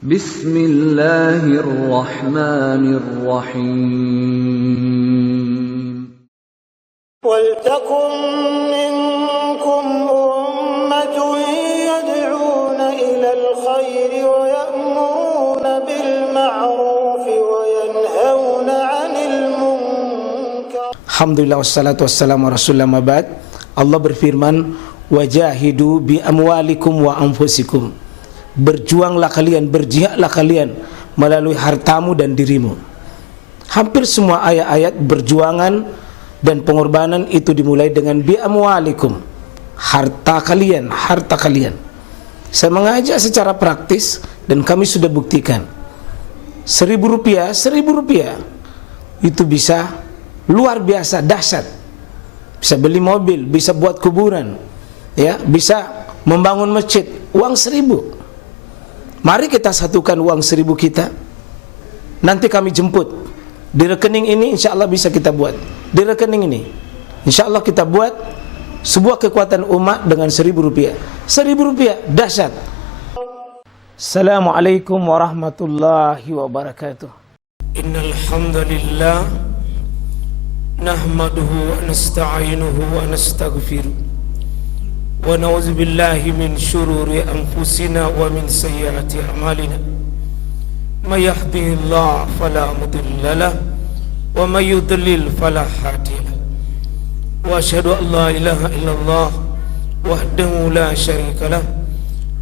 Bismillahirrahmanirrahim. وَلْتَكُنْ مِنْكُمْ أُمَّةٌ يَدْعُونَ إِلَى الْخَيْرِ وَيَأْمُرُونَ بِالْمَعْرُوفِ وَيَنْهَوْنَ عَنِ الْمُنْكَرِ. Alhamdulillah wassalatu wassalamu ala rasulillah mabad. Allah berfirman, wajahidu bi amwalikum wa anfusikum. Berjuanglah kalian, berjihadlah kalian melalui hartamu dan dirimu. Hampir semua ayat-ayat berjuangan dan pengorbanan itu dimulai dengan bi amwalikum, harta kalian, harta kalian. Saya mengajak secara praktis dan kami sudah buktikan. Rp1.000 itu bisa luar biasa dahsyat. Bisa beli mobil, bisa buat kuburan, ya, bisa membangun masjid. Uang 1.000. Mari kita satukan uang 1.000 kita. Nanti kami jemput. Di rekening ini insya Allah bisa kita buat. Di rekening ini insya Allah kita buat sebuah kekuatan umat dengan Rp1.000. Rp1.000 dahsyat. Assalamualaikum warahmatullahi wabarakatuh. Innal hamdalillah nahmaduhu wa nasta'inuhu wa nastaghfiruh wa na'udzu billahi min syururi anfusina wa min sayyiati a'malina. May yahdihillahu fala mudilla lahu wa may yudlil fala hadiya lahu. Wa asyhadu an la ilaha illallah wahdahu la syarika lahu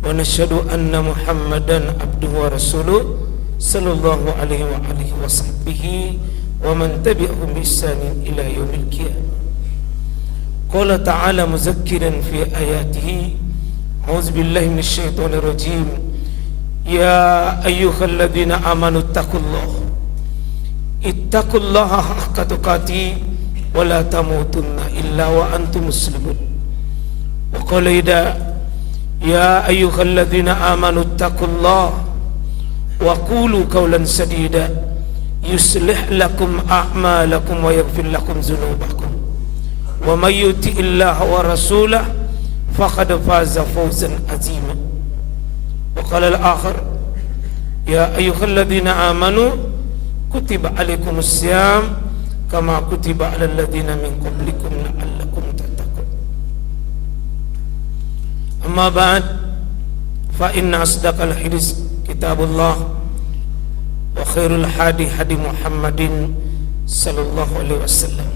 wa nashhadu anna Muhammadan abduhu wa rasuluh sallallahu alaihi wa alihi wa sahbihi wa man tabi'ahum bi ihsanin ila yaumil qiyamah. Qala ta'ala muzakkiran fi ayatihi, a'udzu billahi minasy syaithanir rajim. Ya ayyuhalladzina amanu ittaqullaha haqqa tuqatih wa la tamutunna illa wa antum muslimun. Wa qala ya ayyuhalladzina amanu ittaqullaha wa qulu qawlan sadida yuslih lakum a'malakum wa yaghfir lakum dzunubakum wa may yuti'illaha wa rasulahu faqad faza fawzan 'azima. Wa qala al-akhar ya ayyuhalladzina amanu kutiba alaikumus syiyam kama kutiba alal ladzina min qablikum la'allakum tattaqun. Amma ba'd, fa inna asdaqal hadits kitabullah wa khairul hadi Muhammadin sallallahu alaihi wasallam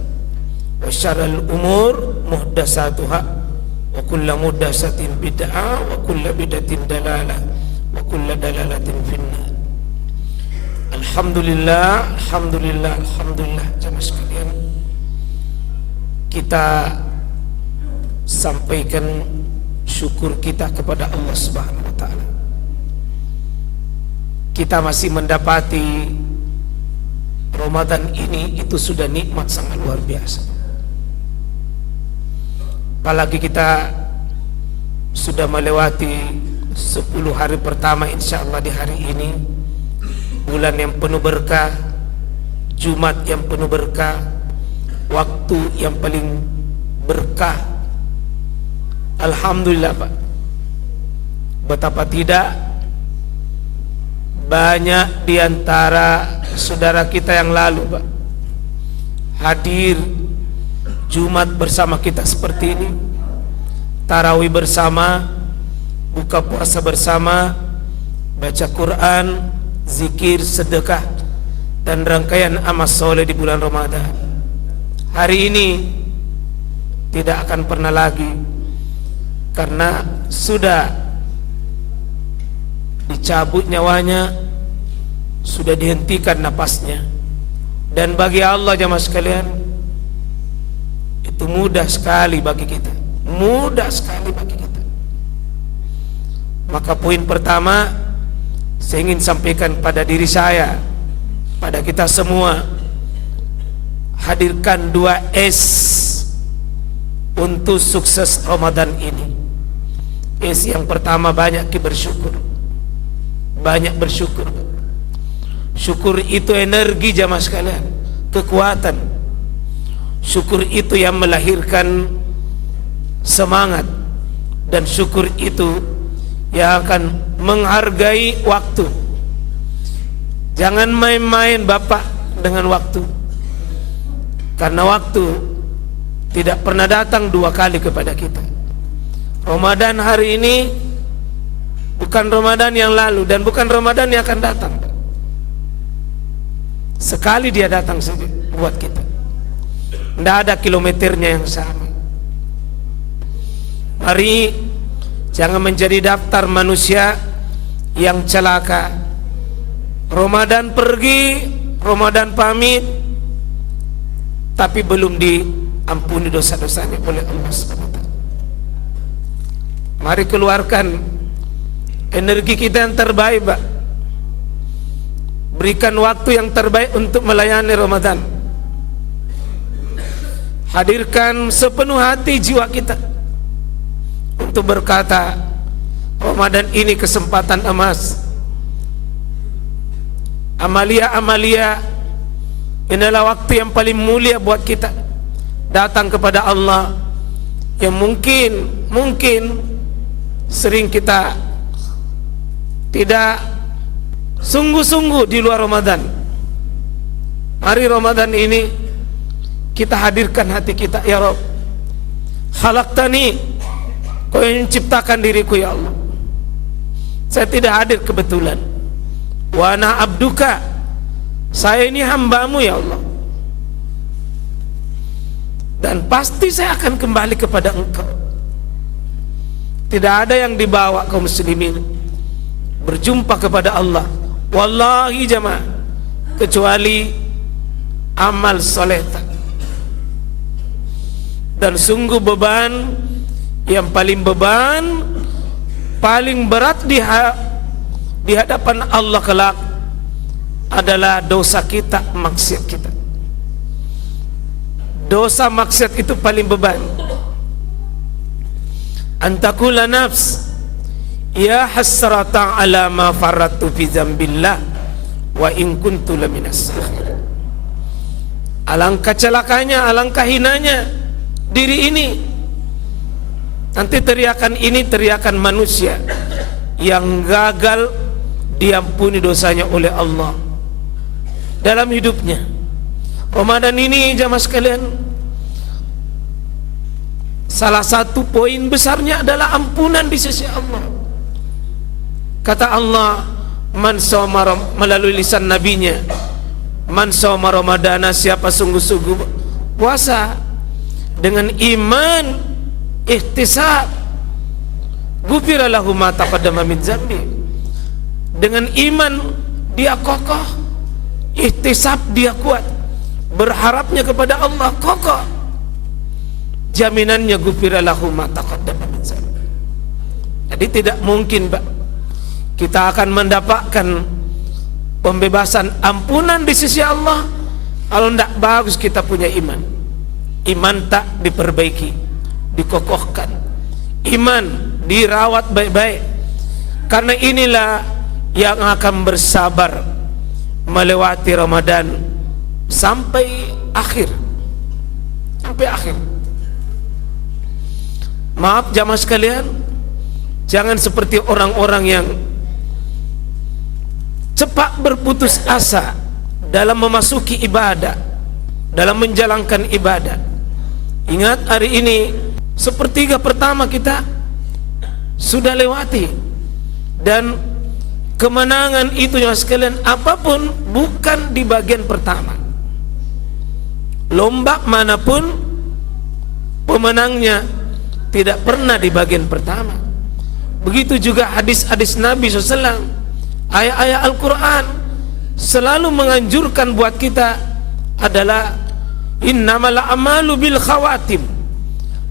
wa syarrul umur muhdatsatuha wa kullu muhdatsatin bid'ah wa kullu bid'atin dalalah wa kullu dalalatin finnar. Alhamdulillah, alhamdulillah, alhamdulillah. Jamaah sekalian, kita sampaikan syukur kita kepada Allah Subhanahu wa taala. Kita masih mendapati Ramadan ini itu sudah nikmat sangat luar biasa. Apalagi kita sudah melewati 10 hari pertama insyaallah di hari ini, bulan yang penuh berkah, Jumat yang penuh berkah, waktu yang paling berkah. Alhamdulillah Pak. Betapa tidak banyak di antara saudara kita yang lalu Pak hadir Jumat bersama kita seperti ini, tarawih bersama, buka puasa bersama, baca Quran, zikir, sedekah, dan rangkaian amal soleh di bulan Ramadan. Hari ini tidak akan pernah lagi, karena sudah dicabut nyawanya, sudah dihentikan napasnya. Dan bagi Allah jamaah sekalian, itu mudah sekali bagi kita, mudah sekali bagi kita. Maka poin pertama saya ingin sampaikan pada diri saya, pada kita semua, hadirkan 2S untuk sukses Ramadan ini. S yang pertama, banyak bersyukur. Banyak bersyukur. Syukur itu energi jamaah sekalian, kekuatan. Syukur itu yang melahirkan semangat, dan syukur itu yang akan menghargai waktu. Jangan main-main Bapak dengan waktu, karena waktu tidak pernah datang dua kali kepada kita. Ramadan hari ini bukan Ramadan yang lalu dan bukan Ramadan yang akan datang. Sekali dia datang saja buat kita. Tidak ada kilometernya yang sama. Mari jangan menjadi daftar manusia yang celaka. Ramadan pergi, Ramadan pamit, tapi belum diampuni dosa-dosanya oleh Allah SWT. Mari keluarkan energi kita yang terbaik, Pak. Berikan waktu yang terbaik untuk melayani Ramadan. Hadirkan sepenuh hati jiwa kita untuk berkata, Ramadan ini kesempatan emas. Amalia-amalia ini adalah waktu yang paling mulia buat kita datang kepada Allah, yang mungkin sering kita tidak sungguh-sungguh di luar Ramadan. Mari Ramadan ini kita hadirkan hati kita. Ya Rabb, khalaqtani, Kau yang menciptakan diriku ya Allah. Saya tidak hadir kebetulan. Wa ana abduka, saya ini hambamu ya Allah, dan pasti saya akan kembali kepada Engkau. Tidak ada yang dibawa kaum muslimin berjumpa kepada Allah, wallahi jamaah, kecuali amal soleh. Dan sungguh beban yang paling berat di hadapan Allah kelak adalah dosa kita, maksiat kita. Dosa maksiat itu paling beban. Antakula nafs, ya hasratan ala ma farrattu fi dzambillah wa in kuntu laminas sakhirin. Alangkah celakanya, alangkah hinanya diri ini. Nanti teriakan ini teriakan manusia yang gagal diampuni dosanya oleh Allah dalam hidupnya. Ramadan ini jamaah sekalian, salah satu poin besarnya adalah ampunan di sisi Allah. Kata Allah, man shoma, melalui lisan nabinya, man shoma Ramadana, siapa sungguh-sungguh puasa dengan iman, ihtisab, ghufira lahu ma taqaddama min dzambi. Dengan iman dia kokoh, ihtisab dia kuat, berharapnya kepada Allah kokoh, jaminannya ghufira lahu ma taqaddama min dzambi. Jadi tidak mungkin, Pak, kita akan mendapatkan pembebasan, ampunan di sisi Allah kalau tidak bagus kita punya iman. Iman tak diperbaiki, dikokohkan, iman dirawat baik-baik. Karena inilah yang akan bersabar melewati Ramadan sampai akhir. Sampai akhir. Maaf jamaah sekalian, jangan seperti orang-orang yang cepat berputus asa dalam memasuki ibadah, dalam menjalankan ibadah. Ingat, hari ini sepertiga pertama kita sudah lewati, dan kemenangan itu ya sekalian apapun bukan di bagian pertama. Lomba manapun pemenangnya tidak pernah di bagian pertama. Begitu juga hadis-hadis Nabi SAW, ayat-ayat Al-Quran selalu menganjurkan buat kita adalah innamal a'malu bil khawatim.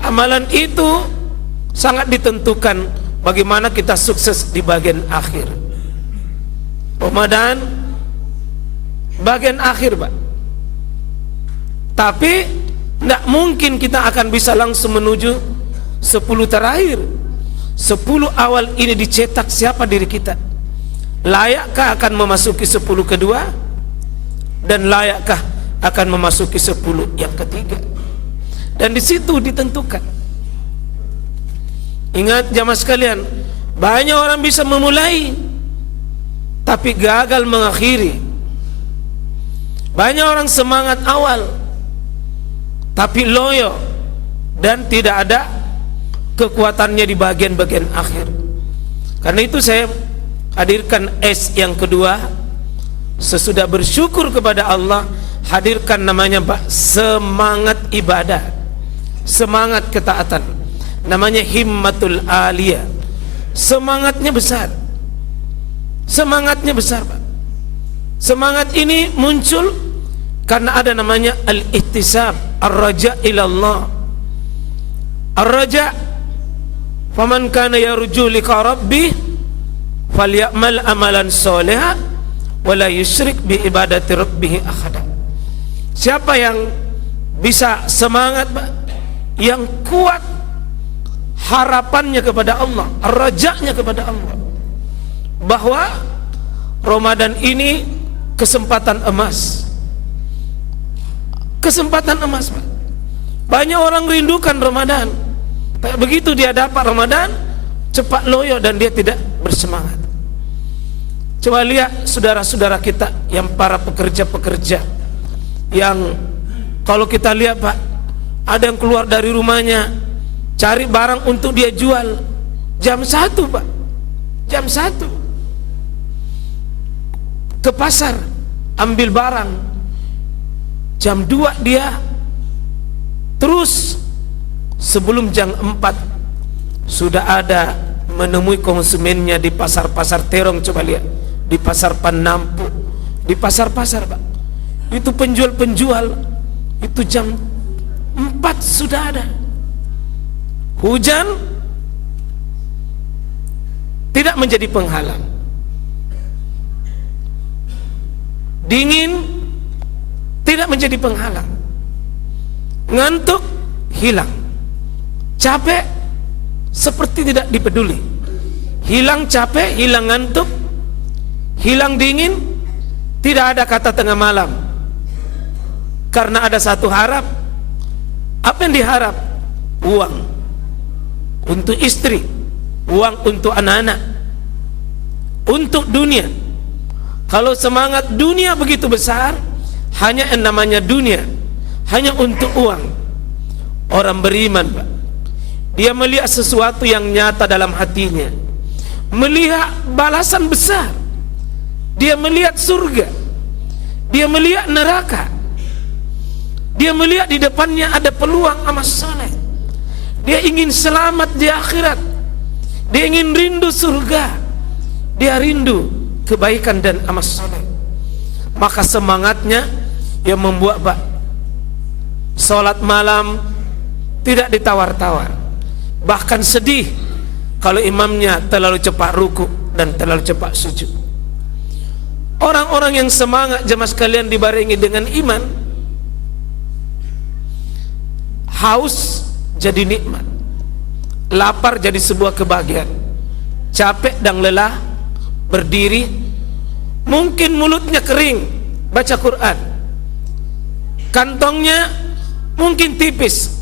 Amalan itu sangat ditentukan bagaimana kita sukses di bagian akhir. Ramadan bagian akhir, Pak. Tapi tidak mungkin kita akan bisa langsung menuju 10 terakhir. 10 awal ini dicetak siapa diri kita. Layakkah akan memasuki 10 kedua, dan layakkah akan memasuki 10 yang ketiga. Dan di situ ditentukan. Ingat jamaah sekalian, banyak orang bisa memulai tapi gagal mengakhiri. Banyak orang semangat awal tapi loyo dan tidak ada kekuatannya di bagian-bagian akhir. Karena itu saya hadirkan S yang kedua. Sesudah bersyukur kepada Allah, hadirkan namanya Pak, semangat ibadah, semangat ketaatan. Namanya himmatul aliyah. Semangatnya besar. Semangatnya besar, Pak. Semangat ini muncul karena ada namanya al-ihtisab, ar-raja ilallah. Ar-raja, faman kana yarju liqa rabbih falyamal amalan sholihan wala yusyrik bi ibadati rabbih ahada. Siapa yang bisa semangat, Pak, yang kuat harapannya kepada Allah, rajanya kepada Allah, bahwa Ramadan ini kesempatan emas. Kesempatan emas, Pak. Banyak orang rindukan Ramadan, tapi begitu dia dapat Ramadan, cepat loyo dan dia tidak bersemangat. Coba lihat saudara-saudara kita yang para pekerja-pekerja, yang kalau kita lihat, Pak, ada yang keluar dari rumahnya cari barang untuk dia jual jam 1, Pak, jam 1 ke pasar ambil barang, jam 2 dia terus sebelum jam 4 sudah ada menemui konsumennya di pasar-pasar terong. Coba lihat di pasar Panampu, di pasar-pasar, Pak, itu penjual-penjual itu jam 4 sudah ada. Hujan tidak menjadi penghalang, dingin tidak menjadi penghalang, ngantuk hilang, capek seperti tidak dipeduli. Hilang capek, hilang ngantuk, hilang dingin, tidak ada kata tengah malam. Karena ada satu harap. Apa yang diharap? Uang untuk istri, uang untuk anak-anak, untuk dunia. Kalau semangat dunia begitu besar, hanya yang namanya dunia, hanya untuk uang. Orang beriman, Pak, dia melihat sesuatu yang nyata dalam hatinya, melihat balasan besar. Dia melihat surga, dia melihat neraka, dia melihat di depannya ada peluang amal soleh. Dia ingin selamat di akhirat, dia ingin rindu surga, dia rindu kebaikan dan amal soleh. Maka semangatnya yang membuat, Pak, sholat malam tidak ditawar-tawar. Bahkan sedih kalau imamnya terlalu cepat ruku dan terlalu cepat sujud. Orang-orang yang semangat, jemaah sekalian, dibarengi dengan iman, haus jadi nikmat, lapar jadi sebuah kebahagiaan, capek dan lelah berdiri, mungkin mulutnya kering baca Quran, kantongnya mungkin tipis,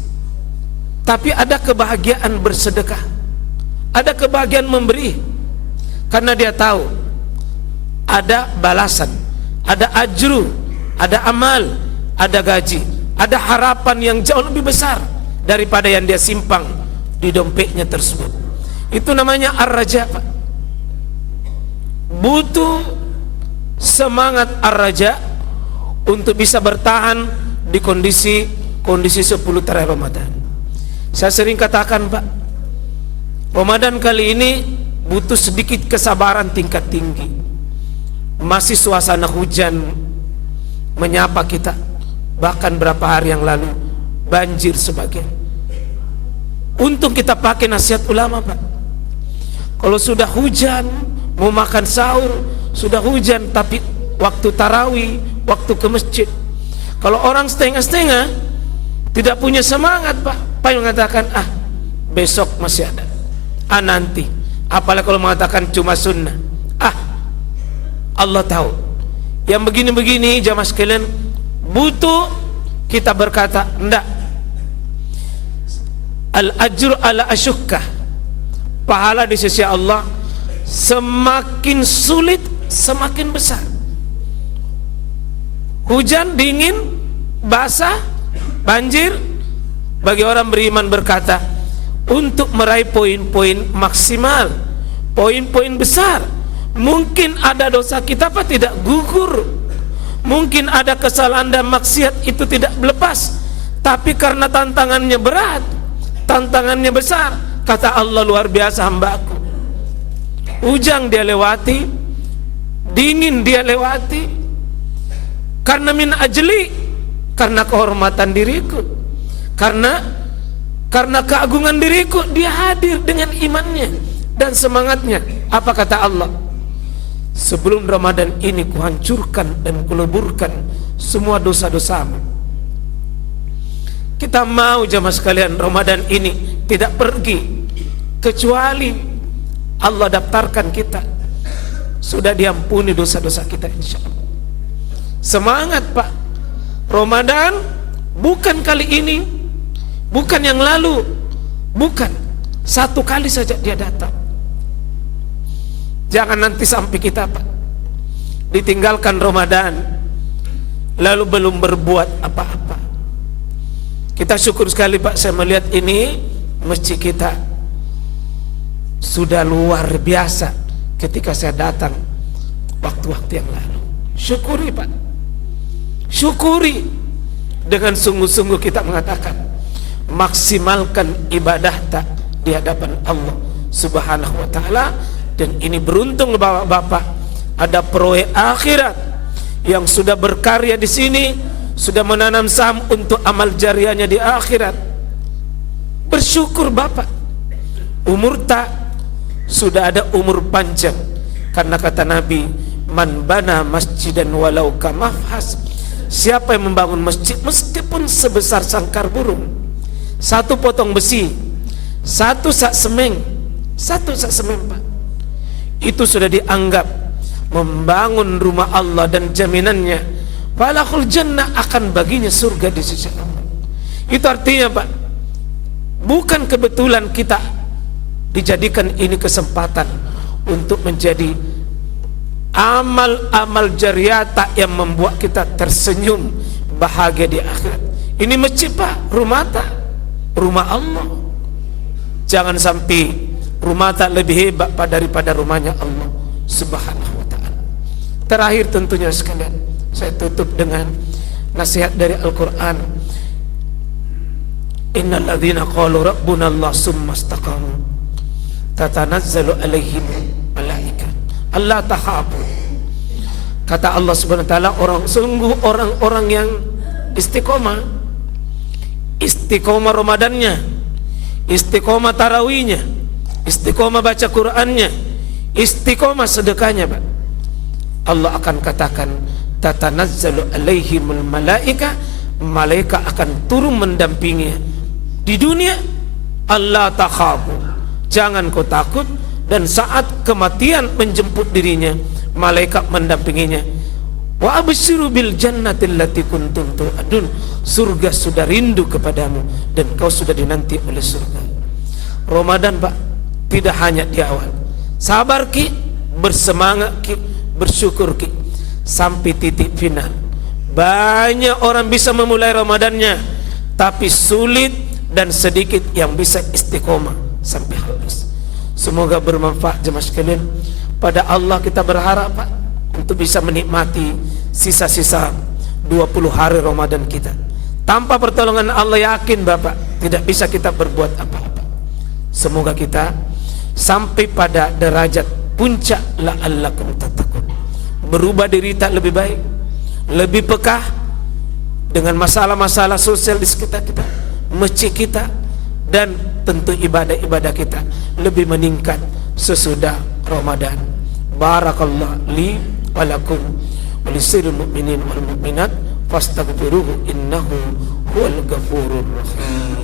tapi ada kebahagiaan bersedekah, ada kebahagiaan memberi, karena dia tahu ada balasan, ada ajru, ada amal, ada gaji, ada harapan yang jauh lebih besar daripada yang dia simpang di dompetnya tersebut. Itu namanya ar-raja, Pak. Butuh semangat ar-raja untuk bisa bertahan di kondisi 10 terakhir Ramadan. Saya sering katakan, Pak, Ramadan kali ini butuh sedikit kesabaran tingkat tinggi. Masih suasana hujan menyapa kita, bahkan berapa hari yang lalu banjir sebagian. Untung kita pakai nasihat ulama, Pak. Kalau sudah hujan, mau makan sahur, sudah hujan, tapi waktu tarawih, waktu ke masjid, kalau orang setengah-setengah tidak punya semangat, Pak, Pak mengatakan, besok masih ada, nanti. Apalagi kalau mengatakan cuma sunnah, Allah tahu. Yang begini-begini, jamaah sekalian, butuh kita berkata, enggak, al-ajru ala asyukkah, pahala di sisi Allah semakin sulit semakin besar. hujan, dingin, basah, banjir. Bagi orang beriman berkata, untuk meraih poin-poin maksimal, poin-poin besar, mungkin ada dosa kita apa tidak gugur, mungkin ada kesalahan dan maksiat itu tidak lepas, tapi karena tantangannya berat, tantangannya besar, kata Allah, luar biasa hambaku. Hujan dia lewati, dingin dia lewati, karena min ajli, karena kehormatan diriku, karena keagungan diriku, dia hadir dengan imannya dan semangatnya. Apa kata Allah? Sebelum Ramadan ini kuhancurkan dan kuleburkan semua dosa-dosamu. Kita mau jamaah sekalian Ramadan ini tidak pergi kecuali Allah daftarkan kita sudah diampuni dosa-dosa kita, insya Allah. Semangat Pak. Ramadan bukan kali ini, bukan yang lalu, bukan, satu kali saja dia datang. Jangan nanti sampai kita Pak ditinggalkan Ramadan lalu belum berbuat apa-apa. Kita syukur sekali Pak, saya melihat ini masjid kita sudah luar biasa ketika saya datang waktu-waktu yang lalu. Syukuri Pak, syukuri. Dengan sungguh-sungguh kita mengatakan, maksimalkan ibadah tak di hadapan Allah Subhanahu wa taala. Dan ini beruntung Bapak-bapak, ada proyek akhirat yang sudah berkarya di sini, sudah menanam saham untuk amal jariahnya di akhirat. Bersyukur Bapak. Umur tak, sudah ada umur panjang. Karena kata Nabi, man bana masjidan walau kamafhas, siapa yang membangun masjid meskipun sebesar sangkar burung, satu potong besi, satu sak semen Pak, itu sudah dianggap membangun rumah Allah dan jaminannya falahul jannah, akan baginya surga di sisi Allah. Itu artinya Pak, bukan kebetulan kita dijadikan ini kesempatan untuk menjadi amal-amal jariyata yang membuat kita tersenyum bahagia di akhirat. Ini masjid Pak, rumah tak, rumah Allah. Jangan sampai rumah tak lebih hebat Pak daripada rumahnya Allah Subhanahu wa ta'ala. Terakhir tentunya sekalian, saya tutup dengan nasihat dari Al-Quran. Innal ladzina qalu rabbuna Allah summa istaqamu tatanazzalu alaihim malaika Allah takhafu. Kata Allah Subhanahu wa taala, orang-orang yang istiqomah, istiqomah Ramadannya, istiqomah tarawihnya, istiqomah baca Qur'annya, istiqomah sedekahnya Pak, Allah akan katakan tatanazzalu alaihimul malaika, malaikat akan turun mendampingi di dunia. Allah takhafu, jangan kau takut. Dan saat kematian menjemput dirinya, malaikat mendampinginya. Wa absyiru bil jannati allati kuntum tu'adun, surga sudah rindu kepadamu dan kau sudah dinanti oleh surga. Ramadan Pak, tidak hanya di awal. Sabar Ki, bersemangat Ki, bersyukur Ki, sampai titik final. Banyak orang bisa memulai Ramadannya, tapi sulit dan sedikit yang bisa istiqomah sampai habis. Semoga bermanfaat jemaah sekalian. Pada Allah kita berharap Pak, untuk bisa menikmati sisa-sisa 20 hari Ramadan kita. Tanpa pertolongan Allah, yakin Bapak, tidak bisa kita berbuat apa-apa. Semoga kita sampai pada derajat puncak la'allakum tattaqun, berubah diri tak lebih baik, lebih peka dengan masalah-masalah sosial di sekitar kita, masjid kita, dan tentu ibadah-ibadah kita lebih meningkat sesudah Ramadan. Barakallahu li wa lakum wa lisiril mu'minin wal mu'minat fastaghfiruhu innahu huwal ghafurur rahim.